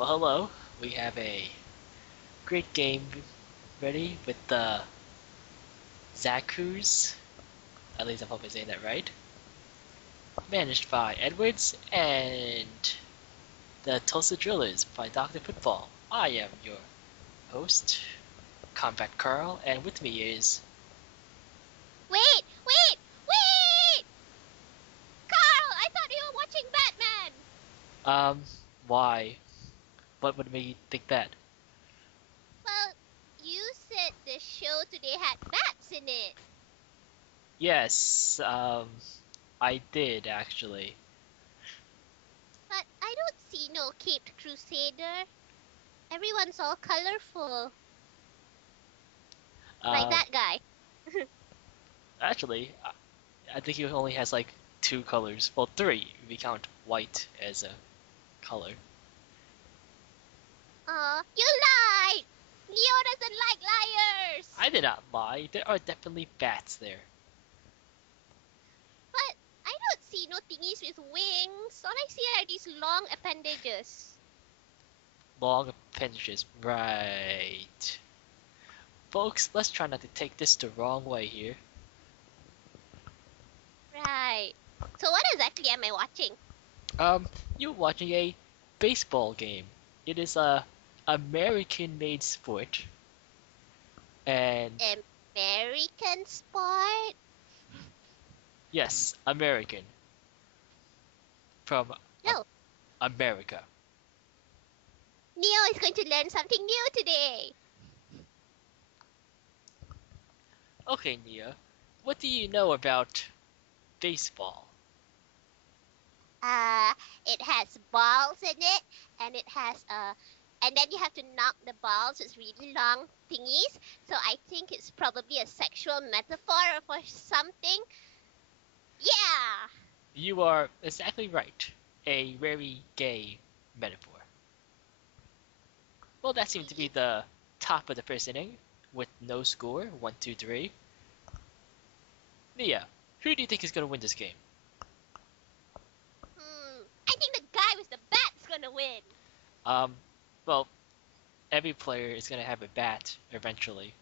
Well, hello. We have a great game ready with the Zaku's, at least I hope I'm saying that right, managed by Edwards, and the Tulsa Drillers by Dr. Football. I am your host, Combat Carl, and with me is... Wait, wait, wait! Carl, I thought you were watching Batman! Um, why? What would make you think that? Well, you said the show today had bats in it. Yes, I did actually. But I don't see no caped crusader. Everyone's all colorful. Like Um, that guy. actually, I think he only has like two colors. Well, three if we count white as a color. You lied! Leo doesn't like liars! I did not lie. There are definitely bats there. But I don't see no thingies with wings. All I see are these long appendages. Long appendages. Right. Folks, let's try not to take this the wrong way here. Right. So what exactly am I watching? You're watching a baseball game. It is a American-made sport, and American sport? yes, American from No. America. Neo is going to learn something new today. Okay, Nia, what do you know about baseball? It has balls in it, and it has and then you have to knock the balls with really long thingies. So I think it's probably a sexual metaphor for something. Yeah. You are exactly right. A very gay metaphor. Well, that seemed to be See? the top of the first inning, with no score, 1-2-3. Nia, who do you think is going to win this game? I think the guy with the bat's gonna win. Um, well, every player is going to have a bat eventually.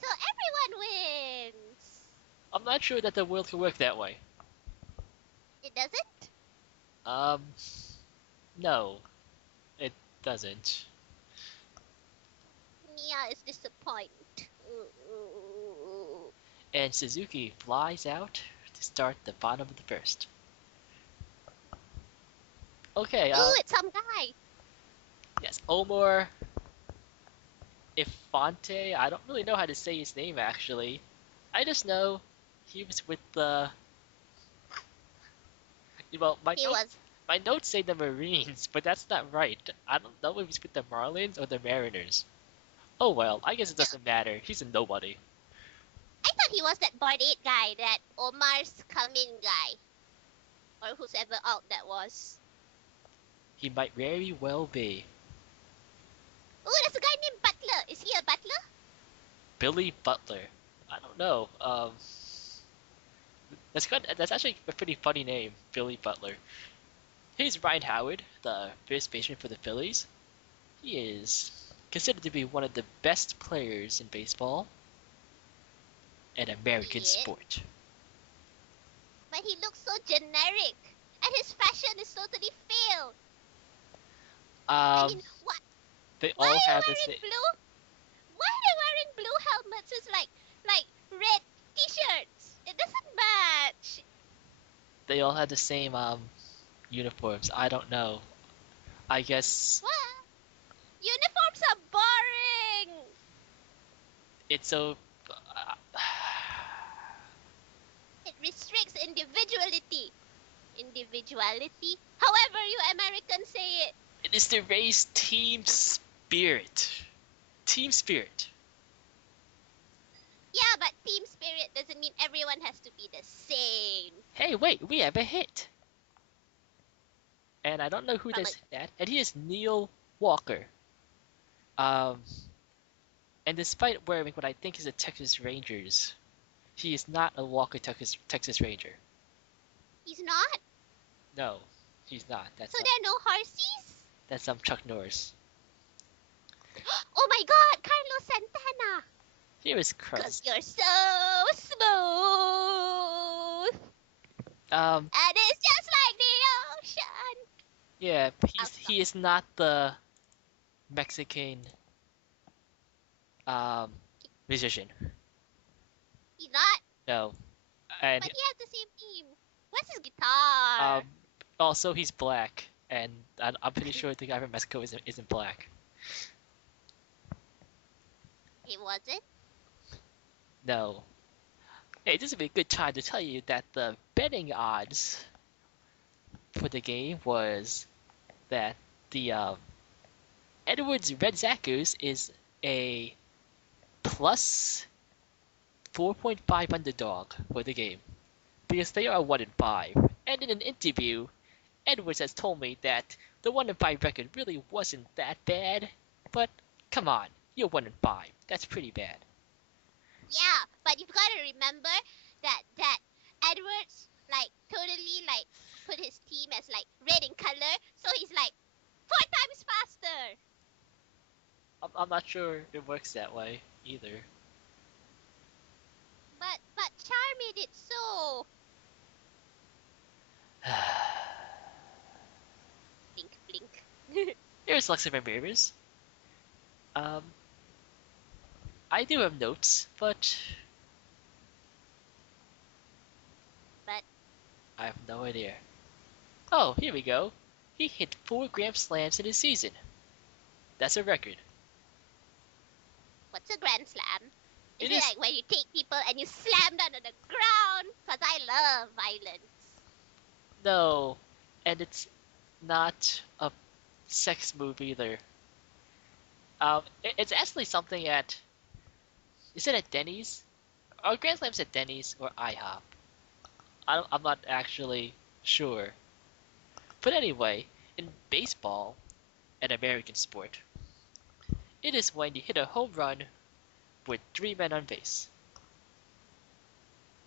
So everyone wins. I'm not sure that the world can work that way. It doesn't? Um, no, it doesn't. Nia is disappointed. And Suzuki flies out to start the bottom of the first. Okay, Ooh, it's some guy. yes, Omar Ifante. I don't really know how to say his name actually. I just know he was with the. Well, He was. my notes say the Marines, but that's not right. I don't know if he's with the Marlins or the Mariners. Oh well, I guess it doesn't matter. He's a nobody. I thought he was that Board 8 guy, that Omar's come-in guy. Or whoever out that was. He might very well be. Ooh, there's a guy named Butler. Is he a butler? Billy Butler. I don't know. That's good. That's actually a pretty funny name, Billy Butler. He's Ryan Howard, the first baseman for the Phillies. He is considered to be one of the best players in baseball and American Yeah. sport. But he looks so generic. And his fashion is totally failed. I mean, what? They Why all are have they the same. wearing blue? Why are they wearing blue helmets with like red t-shirts? It doesn't match. They all have the same uniforms. I don't know. I guess What? Uniforms are boring. it's so. It restricts individuality. Individuality? However you Americans say it. It is to raise team spirit. Team spirit. Yeah, but team spirit doesn't mean everyone has to be the same. Hey, wait, we have a hit. And I don't know who From just hit that. And he is Neil Walker. Um, and despite wearing what I think is a Texas Rangers, he is not a Walker Texas Ranger. He's not? No, he's not. That's So not. there are no horsies? That's Chuck Norris. Oh my God, Carlos Santana! Here is 'Cause Crust. you're so smooth, Um, and it's just like the ocean. yeah, I'll he stop. is not the Mexican um musician. He's not, No, and but he has the same name. Where's his guitar? um, also he's black, and I'm pretty sure the guy from Mexico isn't black. He wasn't. No. Hey, this would be a good time to tell you that the betting odds for the game was that the Edwards Red Zakus is a plus 4.5 underdog for the game because they are 1-5. And in an interview, Edwards has told me that the 1-5 record really wasn't that bad, but come on, you're 1-5. That's pretty bad. Yeah, but you've got to remember that Edwards like totally like put his team as like red in color, so he's like 4 times faster. I'm not sure it works that way either. But Char made it so. Blink blink. Here's Lexi Ramirez. Um, I do have notes, but But I have no idea. Oh, here we go. He hit 4 Grand Slams in a season. That's a record. what's a grand slam? Is It it is like when you take people and you slam them on the ground? Cause I love violence. no, and it's not a sex move either. It's actually something at. Is it at Denny's? Or Grand Slams at Denny's or IHOP? I'm not actually sure. But anyway, in baseball, an American sport, it is when you hit a home run with 3 men on base.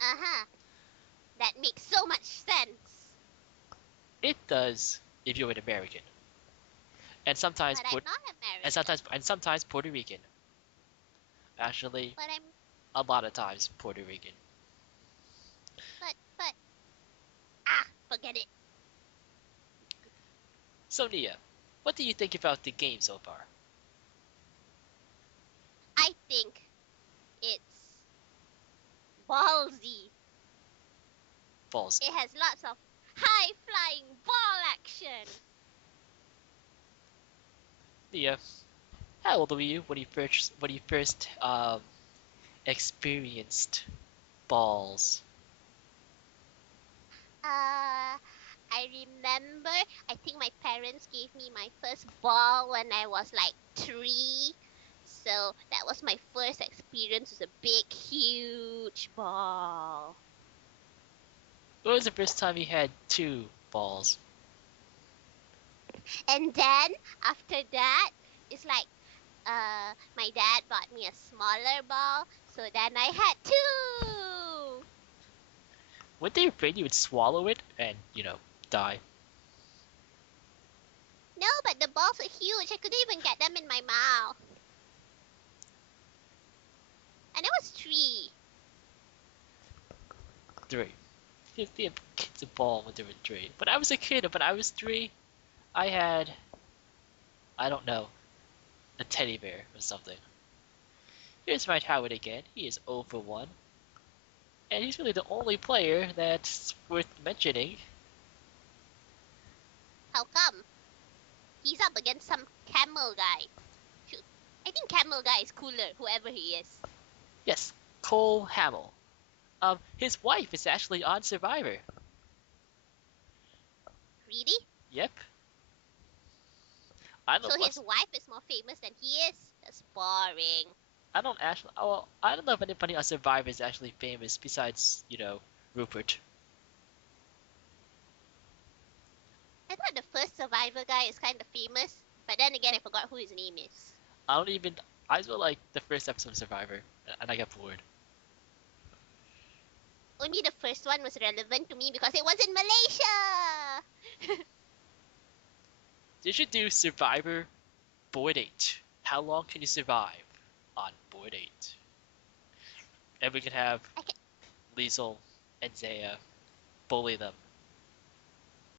Uh huh. That makes so much sense. It does if you're an American, and sometimes But I'm not American. sometimes Puerto Rican. Actually, But I'm a lot of times Puerto Rican. but forget it. So Nia, what do you think about the game so far? I think it's ballsy. Balls. It has lots of high flying ball action. Nia, how old were you when you first experienced balls? I remember, I think my parents gave me my first ball when I was like 3. So that was my first experience with a big, huge ball. When was the first time you had 2 balls? And then after that, it's like my dad bought me a smaller ball, so then I had 2. Weren't they afraid you would swallow it and, die? No, but the balls were huge. I couldn't even get them in my mouth. And I was 3. 3. They have kids a ball when they were 3. When I was a kid, when I was 3, I had, I don't know, a teddy bear or something. Here's Mike Howard again. He is 0 for 1. And he's really the only player that's worth mentioning. How come? He's up against some camel guy. Shoot. I think camel guy is cooler, whoever he is. Yes, Cole Hamill. His wife is actually on Survivor. Really? Yep. I So don't. his wife is more famous than he is? That's boring. I don't actually. Oh, well, I don't know if anybody on Survivor is actually famous besides, Rupert. I thought the first survivor guy is kind of famous, but then again, I forgot who his name is. I don't even. I saw like the first episode of Survivor, and I got bored. Only the first one was relevant to me because it was in Malaysia! You should do Survivor Board 8. How long can you survive on Board 8? And we can have Okay. Liesel and Zaya bully them